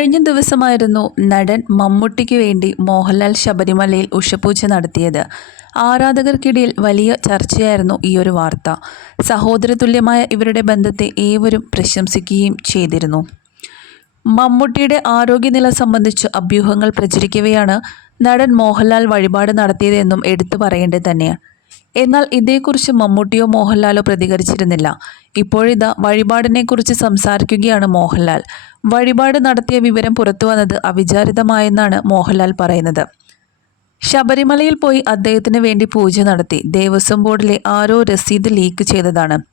കഴിഞ്ഞ ദിവസമായിരുന്നു നടൻ മമ്മൂട്ടിക്ക് വേണ്ടി മോഹൻലാൽ ശബരിമലയിൽ ഉഷപൂജ നടത്തിയത്. ആരാധകർക്കിടയിൽ വലിയ ചർച്ചയായിരുന്നു ഈ ഒരു വാർത്ത. സഹോദരതുല്യമായ ഇവരുടെ ബന്ധത്തെ ഏവരും പ്രശംസിക്കുകയും ചെയ്തിരുന്നു. മമ്മൂട്ടിയുടെ ആരോഗ്യനില സംബന്ധിച്ച് അഭ്യൂഹങ്ങൾ പ്രചരിക്കവെയാണ് നടൻ മോഹൻലാൽ വഴിപാട് നടത്തിയതെന്നും എടുത്തു പറയേണ്ടത് തന്നെയാണ്. എന്നാൽ ഇതേക്കുറിച്ച് മമ്മൂട്ടിയോ മോഹൻലാലോ പ്രതികരിച്ചിരുന്നില്ല. ഇപ്പോഴിതാ വഴിപാടിനെക്കുറിച്ച് സംസാരിക്കുകയാണ് മോഹൻലാൽ. വഴിപാട് നടത്തിയ വിവരം പുറത്തു വന്നത് അവിചാരിതമായെന്നാണ് മോഹൻലാൽ പറയുന്നത്. ശബരിമലയിൽ പോയി അദ്ദേഹത്തിന് വേണ്ടി പൂജ നടത്തി. ദേവസ്വം ബോർഡിലെ ആരോ രസീത് ലീക്ക് ചെയ്തതാണ്.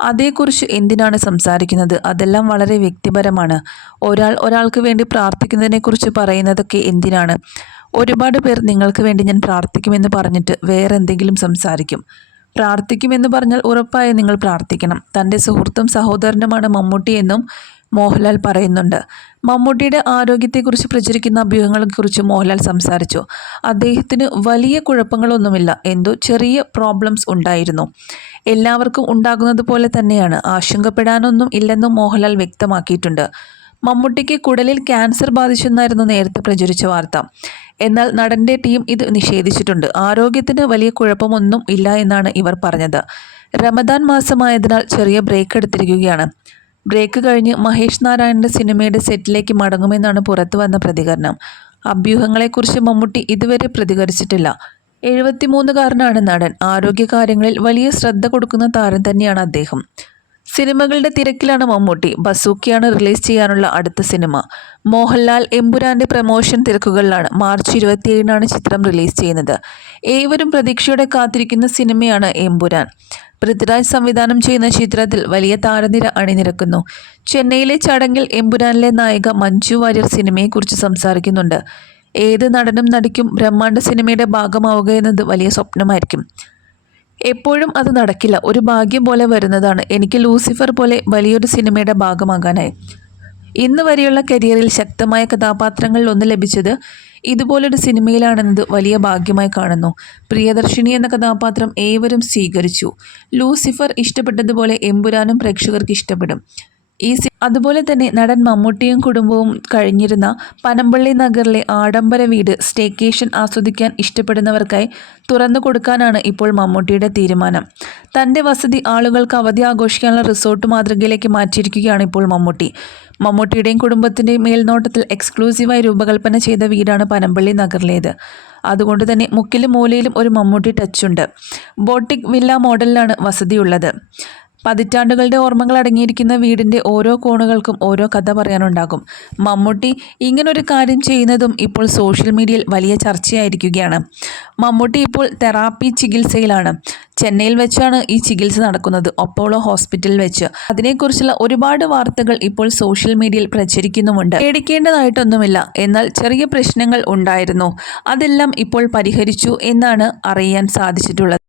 അതേക്കുറിച്ച് എന്തിനാണ് സംസാരിക്കുന്നത്? അതെല്ലാം വളരെ വ്യക്തിപരമാണ്. ഒരാൾ ഒരാൾക്ക് വേണ്ടി പ്രാർത്ഥിക്കുന്നതിനെക്കുറിച്ച് പറയുന്നതൊക്കെ എന്തിനാണ്? ഒരുപാട് പേർ നിങ്ങൾക്ക് വേണ്ടി ഞാൻ പ്രാർത്ഥിക്കുമെന്ന് പറഞ്ഞിട്ട് വേറെ എന്തെങ്കിലും സംസാരിക്കും. പ്രാർത്ഥിക്കുമെന്ന് പറഞ്ഞാൽ ഉറപ്പായും നിങ്ങൾ പ്രാർത്ഥിക്കണം. തന്റെ സുഹൃത്തും സഹോദരനുമാണ് മമ്മൂട്ടി എന്നും മോഹൻലാൽ പറയുന്നുണ്ട്. മമ്മൂട്ടിയുടെ ആരോഗ്യത്തെക്കുറിച്ച് പ്രചരിക്കുന്ന അഭ്യൂഹങ്ങളെക്കുറിച്ച് മോഹൻലാൽ സംസാരിച്ചു. അദ്ദേഹത്തിന് വലിയ കുഴപ്പങ്ങളൊന്നുമില്ല. എന്തോ ചെറിയ പ്രോബ്ലംസ് ഉണ്ടായിരുന്നു. എല്ലാവർക്കും ഉണ്ടാകുന്നത് പോലെ തന്നെയാണ്. ആശങ്കപ്പെടാനൊന്നും ഇല്ലെന്നും മോഹൻലാൽ വ്യക്തമാക്കിയിട്ടുണ്ട്. മമ്മൂട്ടിക്ക് കുടലിൽ ക്യാൻസർ ബാധിച്ചെന്നായിരുന്നു നേരത്തെ പ്രചരിച്ച വാർത്ത. എന്നാൽ നടന്റെ ടീം ഇത് നിഷേധിച്ചിട്ടുണ്ട്. ആരോഗ്യത്തിന് വലിയ കുഴപ്പമൊന്നും ഇല്ല എന്നാണ് ഇവർ പറഞ്ഞത്. റമദാൻ മാസമായതിനാൽ ചെറിയ ബ്രേക്ക് എടുത്തിരിക്കുകയാണ്. ബ്രേക്ക് കഴിഞ്ഞ് മഹേഷ് നാരായണന്റെ സിനിമയുടെ സെറ്റിലേക്ക് മടങ്ങുമെന്നാണ് പുറത്തു വന്ന പ്രതികരണം. അഭ്യൂഹങ്ങളെക്കുറിച്ച് മമ്മൂട്ടി ഇതുവരെ പ്രതികരിച്ചിട്ടില്ല. എഴുപത്തിമൂന്നുകാരനാണ് നടൻ. ആരോഗ്യകാര്യങ്ങളിൽ വലിയ ശ്രദ്ധ കൊടുക്കുന്ന താരം തന്നെയാണ് അദ്ദേഹം. സിനിമകളുടെ തിരക്കിലാണ് മമ്മൂട്ടി. ബസൂക്കിയാണ് റിലീസ് ചെയ്യാനുള്ള അടുത്ത സിനിമ. മോഹൻലാൽ എമ്പുരാന്റെ പ്രമോഷൻ തിരക്കുകളിലാണ്. മാർച്ച് ഇരുപത്തിയേഴിനാണ് ചിത്രം റിലീസ് ചെയ്യുന്നത്. ഏവരും പ്രതീക്ഷയോടെ കാത്തിരിക്കുന്ന സിനിമയാണ് എമ്പുരാൻ. പൃഥ്വിരാജ് സംവിധാനം ചെയ്യുന്ന ചിത്രത്തിൽ വലിയ താരനിര അണിനിരക്കുന്നു. ചെന്നൈയിലെ ചടങ്ങിൽ എമ്പുരാനിലെ നായിക മഞ്ജു വാര്യർ സിനിമയെക്കുറിച്ച് സംസാരിക്കുന്നുണ്ട്. ഏത് നടനും നടിക്കും ബ്രഹ്മാണ്ഡ സിനിമയുടെ ഭാഗമാവുക എന്നത് വലിയ സ്വപ്നമായിരിക്കും. എപ്പോഴും അത് നടക്കില്ല. ഒരു ഭാഗ്യം പോലെ വരുന്നതാണ്. എനിക്ക് ലൂസിഫർ പോലെ വലിയൊരു സിനിമയുടെ ഭാഗമാകാനായി. ഇന്ന് വരെയുള്ള കരിയറിൽ ശക്തമായ കഥാപാത്രങ്ങളിൽ ഒന്ന് ലഭിച്ചത് ഇതുപോലൊരു സിനിമയിലാണെന്നത് വലിയ ഭാഗ്യമായി കാണുന്നു. പ്രിയദർശിനി എന്ന കഥാപാത്രം ഏവരും സ്വീകരിച്ചു. ലൂസിഫർ ഇഷ്ടപ്പെട്ടതുപോലെ എമ്പുരാനും പ്രേക്ഷകർക്ക് ഇഷ്ടപ്പെടും. ഈ അതുപോലെ തന്നെ നടൻ മമ്മൂട്ടിയും കുടുംബവും കഴിഞ്ഞിരുന്ന പനമ്പള്ളി നഗറിലെ ആഡംബര വീട് സ്റ്റേക്കേഷൻ ആസ്വദിക്കാൻ ഇഷ്ടപ്പെടുന്നവർക്കായി തുറന്നു കൊടുക്കാനാണ് ഇപ്പോൾ മമ്മൂട്ടിയുടെ തീരുമാനം. തന്റെ വസതി ആളുകൾക്ക് അവധി ആഘോഷിക്കാനുള്ള റിസോർട്ട് മാതൃകയിലേക്ക് മാറ്റിയിരിക്കുകയാണ് ഇപ്പോൾ മമ്മൂട്ടി. മമ്മൂട്ടിയുടെയും കുടുംബത്തിന്റെയും മേൽനോട്ടത്തിൽ എക്സ്ക്ലൂസീവായി രൂപകൽപ്പന ചെയ്ത വീടാണ് പനമ്പള്ളി നഗറിലേത്. അതുകൊണ്ട് തന്നെ മുക്കിലും മൂലയിലും ഒരു മമ്മൂട്ടി ടച്ചുണ്ട് ബോട്ടിക് വില്ല മോഡലിലാണ് വസതിയുള്ളത്. പതിറ്റാണ്ടുകളുടെ ഓർമ്മകൾ അടങ്ങിയിരിക്കുന്ന വീടിന്റെ ഓരോ കോണുകൾക്കും ഓരോ കഥ പറയാനുണ്ടാകും. മമ്മൂട്ടി ഇങ്ങനൊരു കാര്യം ചെയ്യുന്നതും ഇപ്പോൾ സോഷ്യൽ മീഡിയയിൽ വലിയ ചർച്ചയായിരിക്കുകയാണ്. മമ്മൂട്ടി ഇപ്പോൾ തെറാപ്പി ചികിത്സയിലാണ്. ചെന്നൈയിൽ വെച്ചാണ് ഈ ചികിത്സ നടക്കുന്നത്. ഒപ്പോളോ ഹോസ്പിറ്റലിൽ വെച്ച്. അതിനെക്കുറിച്ചുള്ള ഒരുപാട് വാർത്തകൾ ഇപ്പോൾ സോഷ്യൽ മീഡിയയിൽ പ്രചരിക്കുന്നുമുണ്ട്. പേടിക്കേണ്ടതായിട്ടൊന്നുമില്ല. എന്നാൽ ചെറിയ പ്രശ്നങ്ങൾ ഉണ്ടായിരുന്നു. അതെല്ലാം ഇപ്പോൾ പരിഹരിച്ചു എന്നാണ് അറിയാൻ സാധിച്ചിട്ടുള്ളത്.